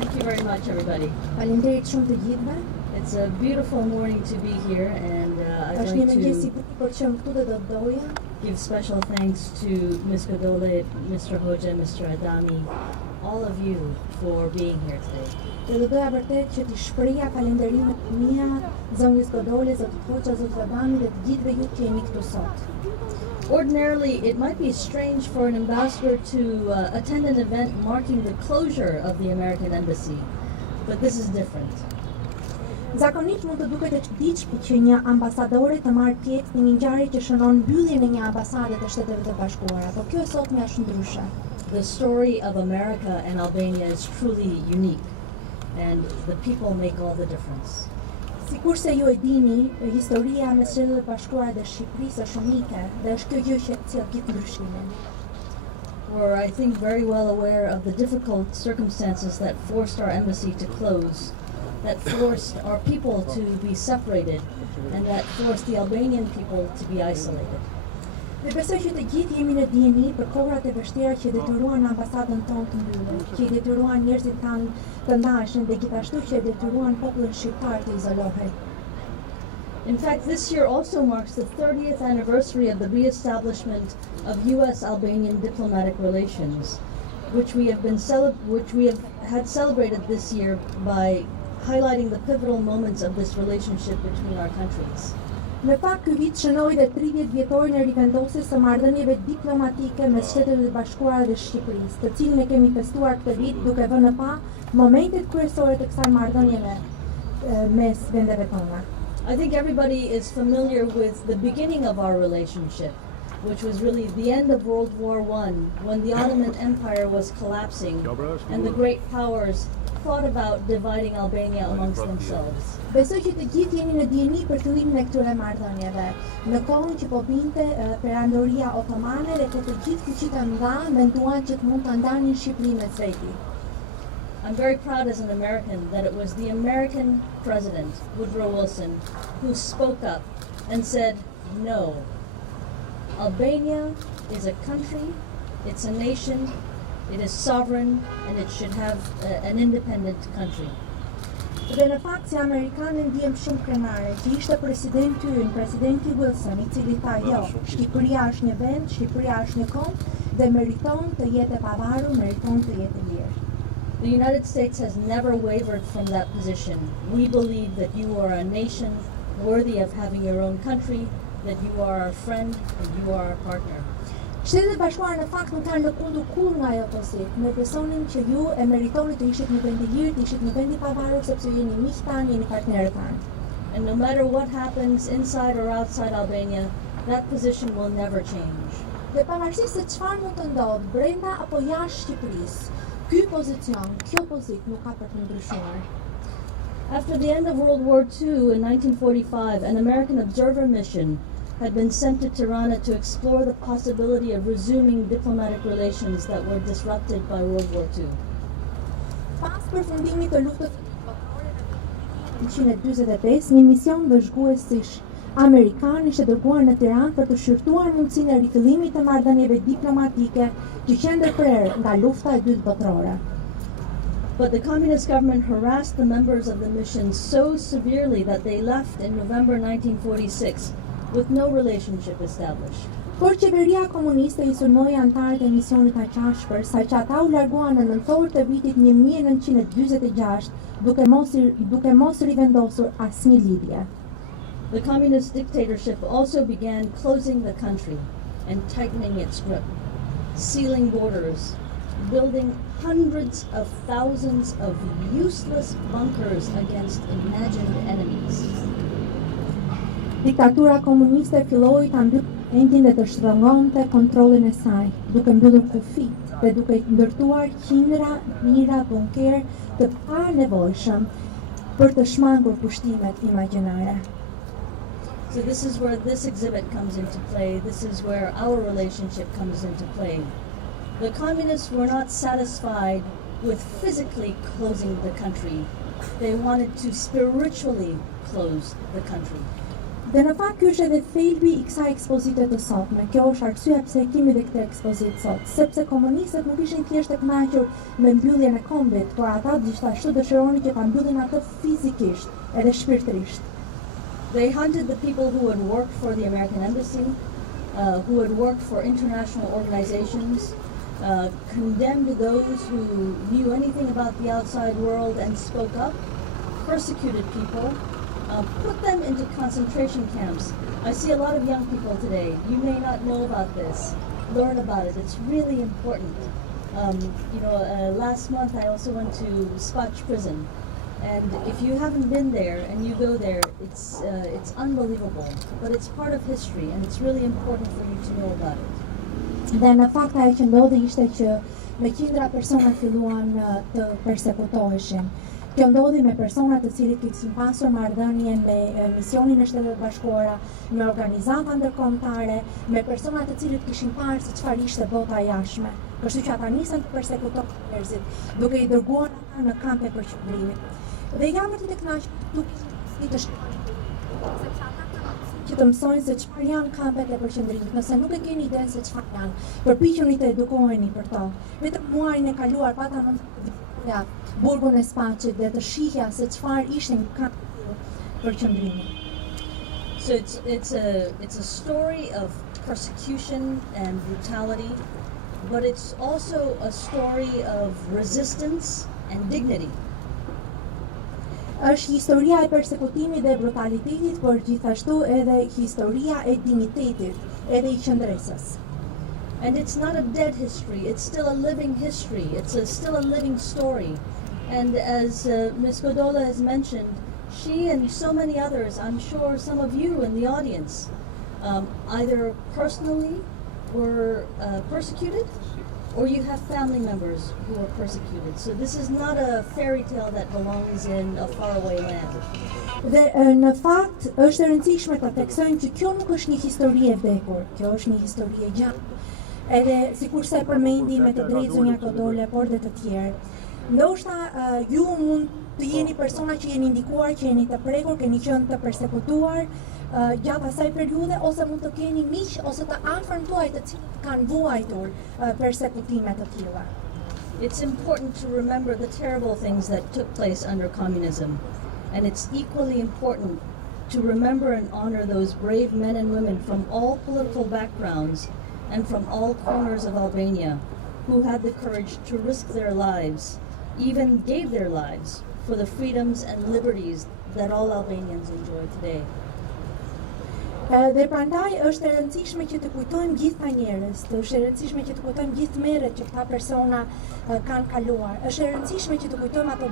Thank you very much, everybody. Faleminderit shumë të gjithëve. It's a beautiful morning to be here, and I'd Është një like mëngjes i to bukur që jam këtu dhe do të doja give special thanks to Ms. Godole, Mr. Hoxha, Mr. Adami, all of you for being here today. dhe do doja vërtet që t'i shpreha falënderimet e mia zonjës Godole, zotit Hoxha, zotit Adami dhe të gjithëve ju që jeni këtu sot. Ordinarily, it might be strange for an ambassador to attend an event marking the closure of the American embassy, but this is different. Zakonisht mund të duket e çuditshme që një ambasadore të marrë pjesë në një ngjarje që shënon mbylljen e një ambasade të Shteteve të Bashkuara, por kjo e sotme është ndryshe. The story of America and Albania is truly unique, and the people make all the difference. Sikurse ju e dini, historia mes Shtetit të Bashkuara dhe Shqipërisë është unike dhe është kjo gjë që sjell gjithë ndryshimin. We're, I think, very well aware of the difficult circumstances that forced our embassy to close, that forced our people to be separated, and that forced the Albanian people to be isolated. Dhe besoj që të gjithë jemi në dijeni për kohrat e vështira që detyruan ambasadën tonë të mbyllur, që i detyruan njerëzit tanë të ndaheshin dhe gjithashtu që detyruan popullin shqiptar të izolohet. In fact, this year also marks the 30th anniversary of the re-establishment of U.S.-Albanian diplomatic relations, which we have had celebrated this year by highlighting the pivotal moments of this relationship between our countries. Në fakt, ky vit shënoi dhe 30 vjetorin e rivendosjes së marrëdhënieve diplomatike mes Shtetit të Bashkuara dhe Shqipërisë, të cilin e kemi festuar këtë vit duke vënë në pa momentet kryesore të kësaj marrëdhënieve mes vendeve tona. I think everybody is familiar with the beginning of our relationship, which was really the end of World War I, when the Ottoman Empire was collapsing and the great powers thought about dividing Albania amongst themselves. Besoj që të gjithë jeni në dijeni për fillimin e këtyre marrëdhënieve, në kohën që po binte perandoria otomane dhe të gjithë fuqitë e mëdha menduan që të mund ta ndanin Shqipërinë mes veti. I'm very proud as an American that it was the American president, Woodrow Wilson, who spoke up and said, no, Albania is a country, it's a nation, it is sovereign, and it should have an independent country. Dhe në fakt si amerikanë ndihem shumë krenare që ishte presidenti Wilson, i cili tha jo, Shqipëria është një vend, Shqipëria është një kombë dhe meriton të jetë e pavarur, meriton të jetë e lirë. The United States has never wavered from that position. We believe that you are a nation worthy of having your own country, that you are our friend, and you are our partner. Shtetet e Bashkuara në fakt nuk kanë lëkundur kurrë nga ajo pozitë. Ne besonim që ju e meritoni të ishit një vend i lirë, të ishit një vend i pavarur sepse jeni miq tanë, jeni partnerë tanë. And no matter what happens inside or outside Albania, that position will never change. Dhe pavarësisht se çfarë mund të ndodhë brenda apo jashtë Shqipërisë, ky pozicion, kjo pozitë nuk ka për të ndryshuar. After the end of World War II in 1945, an American observer mission had been sent to Tirana to explore the possibility of resuming diplomatic relations that were disrupted by World War II. Pas përfundimit të luftës botërore në 1945, një mision vëzhgues amerikan ishte dërguar në Tiranë për të shqyrtuar mundësinë e rifillimit të marrëdhënieve diplomatike që qëndërprerë nga lufta e dytë botërore. But the communist government harassed the members of the mission so severely that they left in November 1946 with no relationship established. Por qeveria komuniste i sulmoi antarët e misionit aqashpër, saqë ata u larguan në nëntor të vitit 1946 duke mos rivendosur asnjë lidhje. The communist dictatorship also began closing the country and tightening its grip, sealing borders, building hundreds of thousands of useless bunkers against imagined enemies. Diktatura komuniste filloi ta mbyllë vendin dhe të shtrëngonte kontrollin e saj, duke mbyllur kufit dhe duke ndërtuar qindra mira bunker të panevojshëm për të shmangur pushtimet imagjinare. So this is where this exhibit comes into play. This is where our relationship comes into play. The communists were not satisfied with physically closing the country. They wanted to spiritually close the country. Dhe në fakt ky është edhe thelbi I kësaj ekspozite të sotme. Kjo është arsyeja pse kemi dhe këtë ekspozitë sot, sepse komunistët nuk ishin thjesht të kënaqur me mbylljen e kombit, por ata gjithashtu dëshironin që ta mbyllin atë fizikisht edhe shpirtërisht. They hunted the people who had worked for the American embassy, who had worked for international organizations, condemned those who knew anything about the outside world and spoke up, persecuted people, put them into concentration camps. I see a lot of young people today. You may not know about this. Learn about it. It's really important. Last month I also went to Spach prison. And if you haven't been there and you go there, it's unbelievable. But it's part of history and it's really important for you to know about it. Dhe në fakt ajo që ndodhi ishte që me qindra persona filluan të persekutoheshin. Kjo ndodhi me persona të cilët kishin pasur marrëdhënie me misionin e Shtetet Bashkuara, me organizata ndërkombëtare, me persona të cilët kishin parë se çfarë ishte bota e jashtme. Kështu që ata nisën të përsekutojnë njerëzit, duke I dërguar ata në kampe përqendrimit. Dhe jam vërtet e kënaqur duke të që të mësojnë se çfarë janë kampet e përqendrimit. Nëse nuk e keni idenë se çfarë janë, përpiquni të edukoheni për to. Vetëm muajin e kaluar pata në burgun e Spachit dhe të shihja se çfarë ishin kampet përqendrimit. So it's a story of persecution and brutality, but it's also a story of resistance and dignity. Është historia e persekutimit dhe brutalitetit, por gjithashtu edhe historia e dinjitetit, edhe I qëndresës. And it's not a dead history, it's still a living history, still a living story. And as Ms. Godola has mentioned, she and so many others, I'm sure some of you in the audience, either personally were persecuted, or you have family members who are persecuted. So this is not a fairy tale that belongs in a faraway land. Dhe në fakt është e rëndësishme ta theksojmë që kjo nuk është një histori e vdekur, kjo është një histori e gjatë. Edhe sikurse përmendi me të drejtë zonja Kodole, por dhe të tjerë. Ndoshta ju mund të jeni persona që jeni ndikuar, që jeni të prekur, keni qenë të persekutuar gjatë asaj periudhe, ose mund të keni miq ose të afërm tuaj të cilët kanë vuajtur persekutime të tilla. It's important to remember the terrible things that took place under communism, and it's equally important to remember and honor those brave men and women from all political backgrounds and from all corners of Albania who had the courage to risk their lives, even gave their lives for the freedoms and liberties that all Albanians enjoy today. Dhe prandaj është e rëndësishme që të kujtojmë gjithë këta njerëz, është e rëndësishme që të kujtojmë gjithë merret që këta persona kanë kaluar. Është e rëndësishme që të kujtojmë ato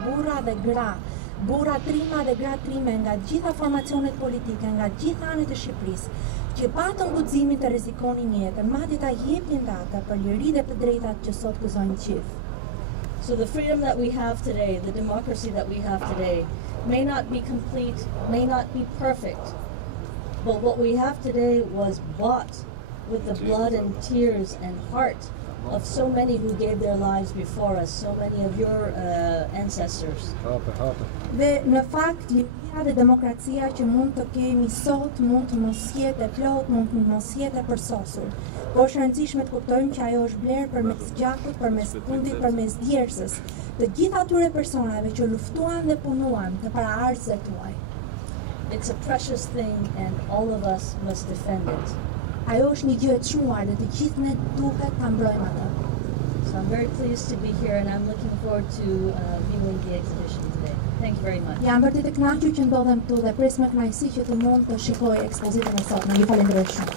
burra trima dhe gra trime nga gjitha formacionet politike, nga gjitha anët e Shqipërisë, që patën guximin të rrezikonin jetën, madje ta jepnin ata për liri dhe për drejtat që sot gëzojnë gjithë. So the freedom that we have today, the democracy that we have today, may not be complete, may not be perfect. But what we have today was bought with the blood and tears and heart of so many who gave their lives before us, so many of your ancestors. Dhe në fakt, liria dhe demokracia që mund të kemi sot mund të mos jetë e plot, mund të mos jetë e përsosur. Por është e rëndësishme të kuptojmë që ajo është blerë përmes gjakut, përmes fundit, përmes djersës, të gjithë atyre personave që luftuan dhe punuan të paraardhësit tuaj. It's a precious thing and all of us must defend it. Ajo është një gjë e çmuar dhe të gjithë ne duhet ta mbrojmë atë. So I'm very pleased to be here and I'm looking forward to viewing the exhibition today. Thank you very much. Jam vërtet e kënaqur që ndodhem këtu dhe pres me kënaqësi që të mund të shikoj ekspozitën e sotme. Ju falenderoj shumë.